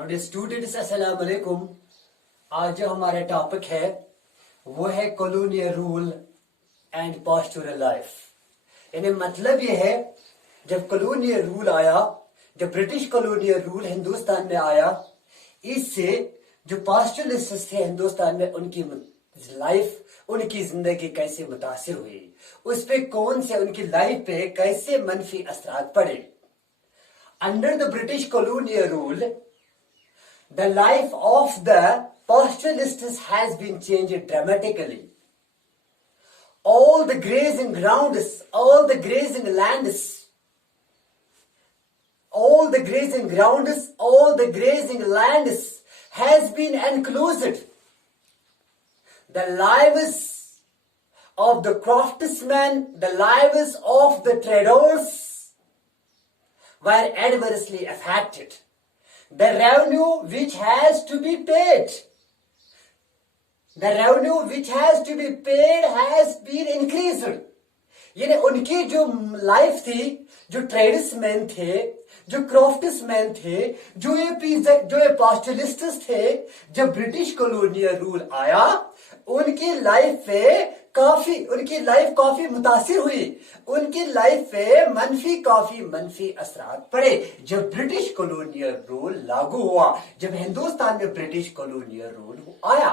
Students अस्सलाम वालेकुम। आज जो हमारा टॉपिक है वो है colonial rule and pastoral life. यानी मतलब ये है, जब कॉलोनियल रूल आया, जब ब्रिटिश कॉलोनियल रूल हिंदुस्तान में आया, इससे जो पास्टोरलिस्ट्स थे हिंदुस्तान में, उनकी लाइफ, उनकी जिंदगी कैसे मुतासिर हुई, उस पे कौन से उनकी लाइफ पे कैसे मनफी असरात पड़े। Under the British colonial rule, the life of the pastoralists has been changed dramatically. All the grazing grounds, all the grazing lands, all the grazing grounds, all the grazing lands has been enclosed. The lives of the craftsmen, the lives of the traders were adversely affected. The revenue which has to be paid, the revenue which has to be paid has been increased. यानी उनकी जो life थी, जो tradesman थे, जो craftsman थे, जो ये पास्टोरलिस्ट्स थे, जब ब्रिटिश कॉलोनियल रूल आया, उनकी लाइफ काफी मुतासिर हुई। उनकी लाइफ पे काफी मनफी असरात पड़े जब ब्रिटिश कॉलोनियल रूल लागू हुआ, जब हिंदुस्तान में ब्रिटिश कॉलोनियल रूल आया।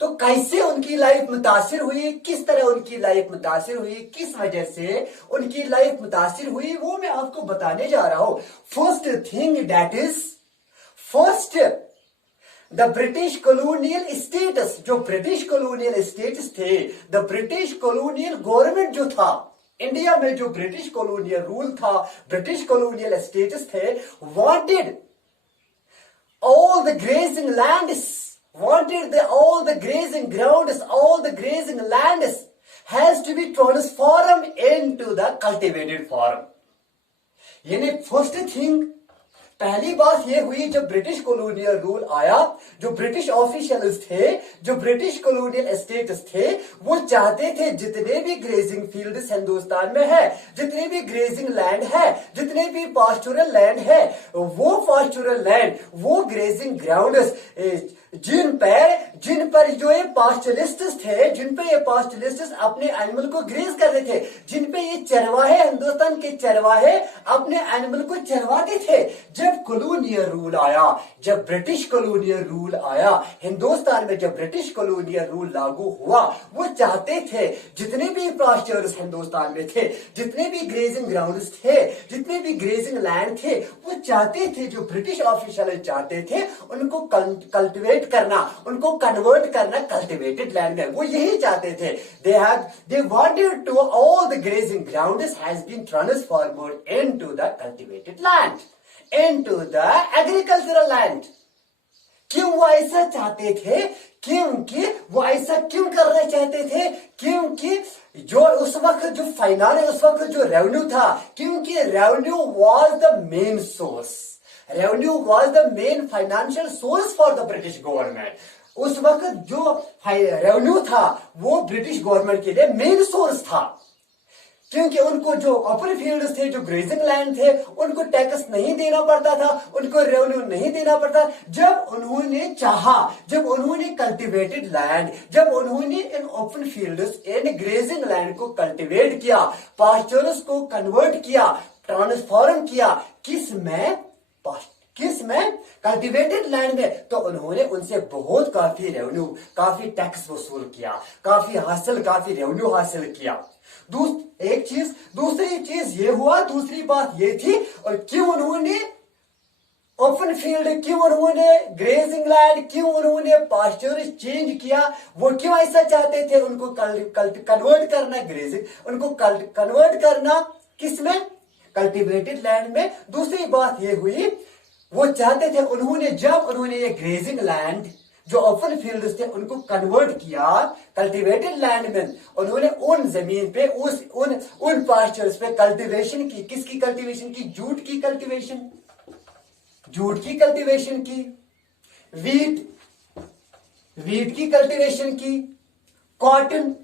तो कैसे उनकी लाइफ मुतासिर हुई, किस तरह उनकी लाइफ मुतासिर हुई, किस वजह से उनकी लाइफ मुतासिर हुई, वो मैं आपको बताने जा रहा हूं। First thing that is, first the British colonial status. जो ब्रिटिश कॉलोनियल स्टेटस थे, द ब्रिटिश कॉलोनियल गवर्नमेंट जो था इंडिया में, जो ब्रिटिश कॉलोनियल रूल था, ब्रिटिश कॉलोनियल स्टेटस थे, wanted all the grazing lands, all the grazing grounds, all the grazing lands has to be transformed into the cultivated farm. यानी first thing, पहली बात यह हुई, जब ब्रिटिश कॉलोनियल रूल आया, जो ब्रिटिश ऑफिशियल्स थे, जो ब्रिटिश कॉलोनियल स्टेट्स थे, वो चाहते थे जितने भी ग्रेजिंग फील्ड्स हिंदुस्तान में है, जितने भी ग्रेजिंग लैंड है, जितने भी पास्टोरल लैंड है, वो पास्टोरल लैंड, वो ग्रेजिंग ग्राउंड्स, जिन पर जो ये पास्टोरलिस्ट्स थे, जिन पे ये पास्टोरलिस्ट्स अपने एनिमल को ग्रेज कर रहे थे, जिन पे ये चरवाहे, हिंदुस्तान के चरवाहे अपने एनिमल को चरवाते थे। जब कॉलोनियल रूल आया, जब ब्रिटिश कॉलोनियल रूल आया हिंदुस्तान में, जब ब्रिटिश कॉलोनियल रूल लागू हुआ, वो चाहते थे जितने भी पास्चर्स हिंदुस्तान में थे, जितने भी ग्रेजिंग ग्राउंड्स थे, जितने भी ग्रेजिंग लैंड थे, वो चाहते थे, जो ब्रिटिश ऑफिशियल चाहते थे, उनको कल्टिवेट करना, उनको कन्वर्ट करना कल्टिवेटेड लैंड में। वो यही चाहते थे। they wanted to all the grazing grounds has been transformed into the cultivated land, into the agricultural land. क्यों वो ऐसा चाहते थे? क्योंकि वो ऐसा क्यों करना चाहते थे? क्योंकि जो उस वक्त जो फाइनेंस, उस वक्त जो रेवेन्यू था, क्योंकि revenue was the main source, revenue was the main financial source for the British government. उस वक्त जो रेवेन्यू था वो ब्रिटिश गवर्नमेंट के लिए मेन सोर्स था, क्योंकि उनको जो ओपन फील्ड्स थे, जो ग्रेजिंग लैंड थे, उनको टैक्स नहीं देना पड़ता था, उनको रेवेन्यू नहीं देना पड़ता। जब उन्होंने चाहा, जब उन्होंने कल्टिवेटेड लैंड, जब उन्होंने in open fields, in grazing land को कल्टिवेट किया, पास्चर्स को कन्वर्ट किया, ट्रांसफॉर्म किया, किस में कल्टिवेटेड लैंड में, तो उन्होंने उनसे बहुत काफी रेवेन्यू, काफी टैक्स वसूल किया, काफी रेवेन्यू हासिल किया। दूसरी चीज ये हुआ, दूसरी बात ये थी, और क्यों उन्होंने ओपन फील्ड, क्यों उन्होंने ग्रेजिंग लैंड, क्यों उन्होंने पास्चर चेंज किया, वो क्यों ऐसा चाहते थे? उनको कन्वर्ट करना ग्रेजिंग, उनको कन्वर्ट करना किसमें? कल्टिवेटेड लैंड में। दूसरी बात ये हुई, वो चाहते थे, जब उन्होंने ये ग्रेजिंग लैंड, जो ओपन फील्ड्स थे, उनको कन्वर्ट किया कल्टिवेटेड लैंड में, उन्होंने उन जमीन पे उन पास्चर्स पे कल्टिवेशन की। किसकी कल्टिवेशन की? जूट की कल्टिवेशन की, वीट की कल्टिवेशन की, कॉटन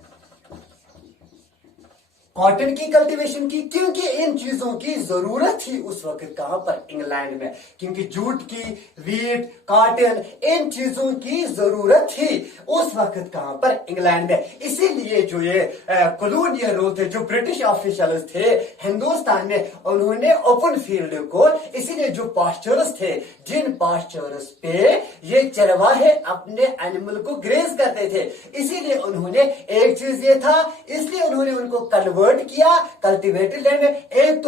कॉटन की कल्टीवेशन की, क्योंकि इन चीजों की जरूरत थी उस वक्त। कहां पर? इंग्लैंड में। क्योंकि जूट की, वीट, कॉटन, इन चीजों की जरूरत थी उस वक्त। कहां पर? इंग्लैंड में। इसीलिए जो ये कॉलोनियल रूल थे, जो ब्रिटिश ऑफिशियल्स थे हिंदुस्तान में, उन्होंने ओपन फील्ड को, इसीलिए जो पास्चर्स थे, जिन पास्चर्स पे ये चरवाहे अपने एनिमल को ग्रेज करते थे, इसीलिए उन्होंने एक चीज ये था, इसलिए उन्होंने उनको कन्वर्ट किया कल्टीवेटेड लैंड में। एक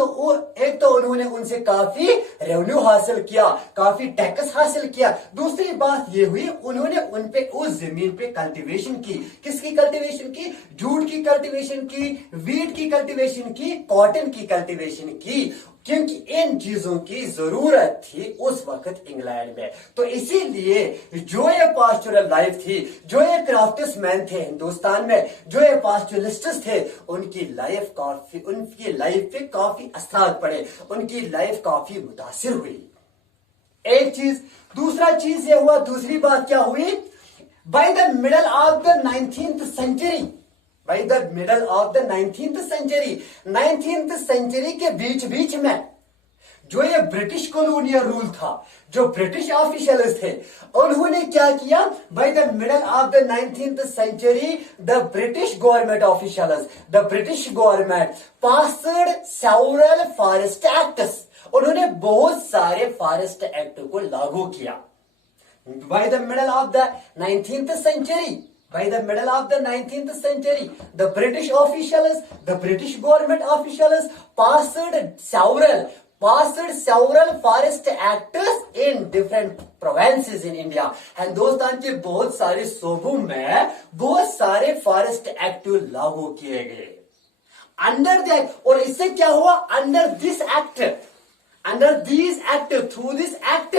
तो उन्होंने उनसे काफी रेवेन्यू हासिल किया, काफी टैक्स हासिल किया। दूसरी बात ये हुई, उन्होंने उन पे उस जमीन पे कल्टीवेशन की। किसकी कल्टीवेशन की? जूट की कल्टीवेशन की, वीट की कल्टीवेशन की, कॉटन की कल्टीवेशन की, क्योंकि इन चीजों की जरूरत थी उस वक्त इंग्लैंड में। तो इसीलिए जो ये पास्चुरल लाइफ थी, जो ये क्राफ्ट्समैन थे हिंदुस्तान में, जो ये पास्चुरलिस्ट्स थे, उनकी लाइफ पे काफी असरात पड़े, उनकी लाइफ काफी मुतासिर हुई। एक चीज। दूसरा चीज ये हुआ, दूसरी बात क्या हुई? By the middle of the 19th century, by the middle of the 19th century, 19th century के बीच में जो ये ब्रिटिश कॉलोनियल रूल था, जो ब्रिटिश ऑफिशियल्स थे, उन्होंने क्या किया? By the middle of the 19th century, the British government officials, the British government passed several forest acts, उन्होंने बहुत सारे फॉरेस्ट एक्ट को लागू किया। By the middle of the 19th century, by the middle of the 19th century, the British officials, the British government officials passed several forest acts in different provinces in India. Hindustan के बहुत सारे सूबों में बहुत सारे फॉरेस्ट एक्ट लागू किए गए अंडर दैट। और इससे क्या हुआ? Under this act, under this act, through this act,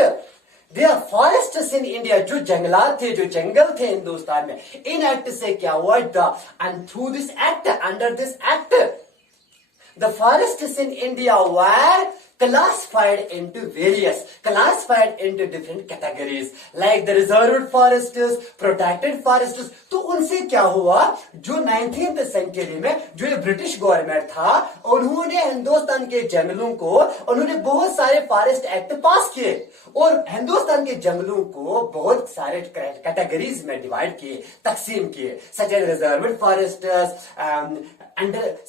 their forests in India, जो जंगलात थे, जो जंगल थे हिंदुस्तान में, इन एक्ट से क्या हुआ? And through this act, under this act, the forests in India were classified into different categories like the reserved forests, protected forests। तो उनसे क्या हुआ? जो 19th सेंचुरी में जो ये ब्रिटिश गवर्नमेंट था, उन्होंने हिंदुस्तान के जंगलों को, उन्होंने बहुत सारे फॉरेस्ट एक्ट पास किए और हिंदुस्तान के जंगलों को बहुत सारे कैटेगरीज में डिवाइड किए, तकसीम किए, such as reserved forests,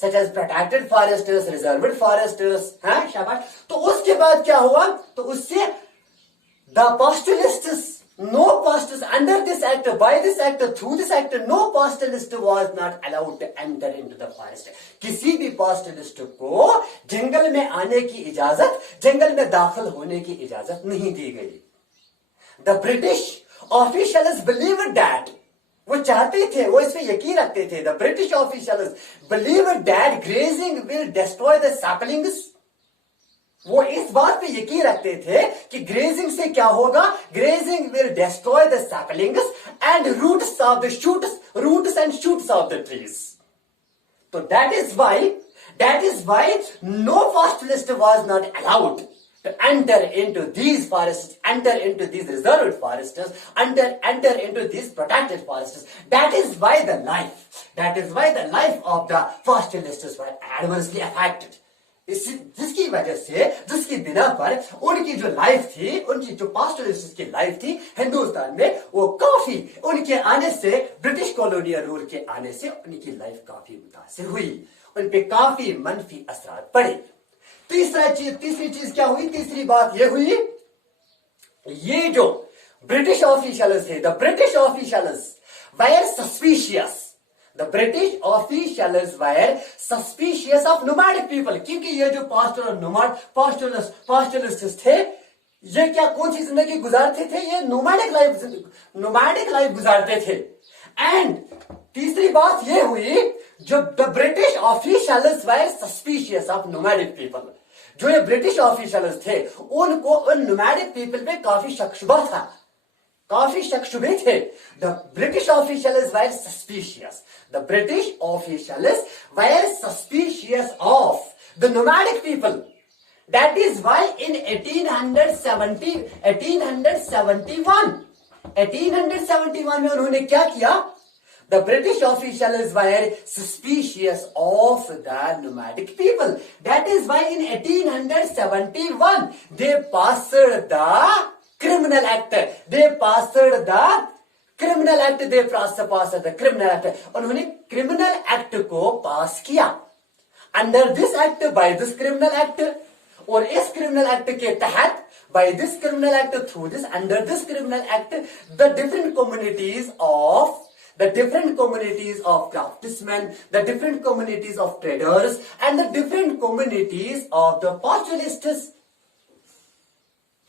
such as protected forests, reserved forests. हाँ, शाबाश। तो उसके बाद क्या हुआ? तो उससे the pastoralists, no pastors under this act, by this act, through this act, no pastoralist was not allowed to enter into the forest. किसी भी पास्टलिस्ट को जंगल में आने की इजाजत, जंगल में दाखिल होने की इजाजत नहीं दी गई। The British officials believed that, वो चाहते थे, वो इसमें यकीन रखते थे, the British officials believed that grazing will destroy the saplings. वो इस बात पे यकीन रखते थे कि ग्रेजिंग से क्या होगा? Grazing will destroy the saplings and roots of the roots and shoots of the trees. तो that is why no pastoralist was not allowed to enter into these forests, enter into these reserved forests, enter into these protected forests. That is why the life of the pastoralists were adversely affected. जिसकी वजह से, जिसकी बिना पर उनकी जो life थी, उनकी जो पास्टरलिस्ट की लाइफ थी हिंदुस्तान में, वो काफी, उनके आने से, ब्रिटिश कॉलोनियल रूल के आने से उनकी लाइफ काफी मुतासिर हुई, उन पे काफी मनफी असरात पड़े। तीसरी चीज क्या हुई? तीसरी बात यह हुई, ये जो ब्रिटिश ऑफिशियल्स थे, the British officials were suspicious, the British officials were suspicious of nomadic people. क्योंकि ये जो पास्टरलिस्ट्स थे, ये क्या, कौन सी जिंदगी गुजारते थे? ये नोमैडिक लाइफ गुजारते थे। एंड तीसरी बात ये हुई, जो the British officials were suspicious of nomadic people, जो ये ब्रिटिश ऑफिशियल्स थे, उनको उन नोमैडिक पीपल पे काफी शक-शुबा था, काफी शक-शुबे थे। The British officials were suspicious, the British officials were suspicious of the nomadic people. That is why in 1871 में उन्होंने क्या किया? The British officials were suspicious of the nomadic people. That is why in 1871 they passed the Criminal Act. They passed the Criminal Act. They passed the Criminal Act. उन्होंने Criminal Act को पास किया. Under this act, by this Criminal Act, और इस Criminal Act के तहत, by this Criminal Act, through this, under this Criminal Act, the different communities of craftsmen, the different communities of traders, and the different communities of the pastoralists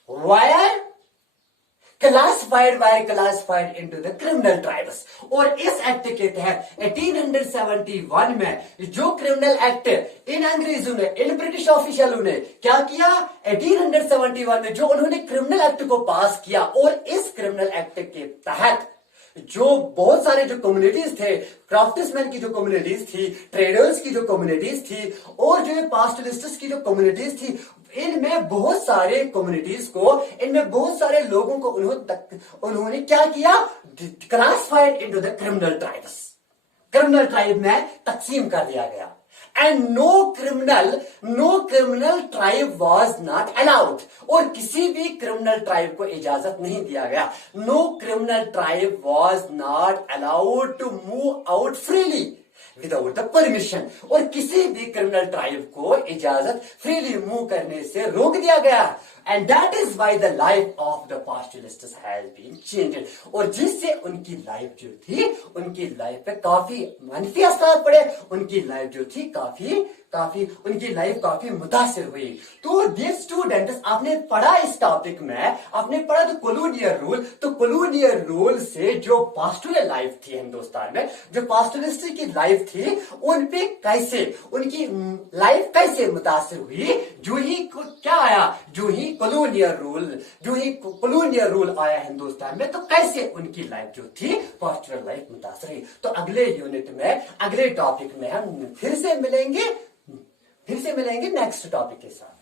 were classified into the criminal tribes. और इस act के तहत 1871 में जो criminal act in अंग्रेजों ने, in British ऑफिशियलों ने क्या किया, 1871 में जो उन्होंने क्रिमिनल एक्ट को पास किया, और इस क्रिमिनल एक्ट के तहत जो बहुत सारे जो कम्युनिटीज थे, क्राफ्ट्समैन की जो कम्युनिटीज थी, ट्रेडर्स की जो कम्युनिटीज थी, और जो पास्टलिस्ट्स की जो कम्युनिटीज थी, इनमें बहुत सारे कम्युनिटीज को, इनमें बहुत सारे लोगों को उन्होंने क्या किया, classified into the criminal tribes. Criminal tribe में तकसीम कर दिया गया. And no criminal tribe was not allowed. और किसी भी क्रिमिनल ट्राइब को इजाजत नहीं दिया गया. No criminal tribe was not allowed to move out freely without the permission. और किसी भी क्रिमिनल ट्राइब को इजाजत फ्रीली मूव करने से रोक दिया गया. And that is why the life of the pastoralists has been changed. और जिससे उनकी लाइफ जो थी, उनकी लाइफ पे काफी मनफी असर पड़े, उनकी लाइफ जो थी उनकी लाइफ काफी मुतासिर हुई. तो डियर स्टूडेंट्स, आपने पढ़ा इस टॉपिक में, आपने पढ़ा तो कॉलोनियल रूल. तो कॉलोनियल रूल से जो पास्टोरल लाइफ थी हिंदुस्तान में, जो पास्टोरलिस्ट की लाइफ थी, उन पे कैसे, उनकी लाइफ कैसे मुतासिर हुई, जो ही क्या आया, जो ही कॉलोनियल रूल आया हिंदुस्तान में, तो कैसे उनकी लाइफ जो थी, पास्टोरल लाइफ मुतासिर हुई. तो अगले यूनिट में, अगले टॉपिक में हम फिर से मिलेंगे नेक्स्ट टॉपिक के साथ.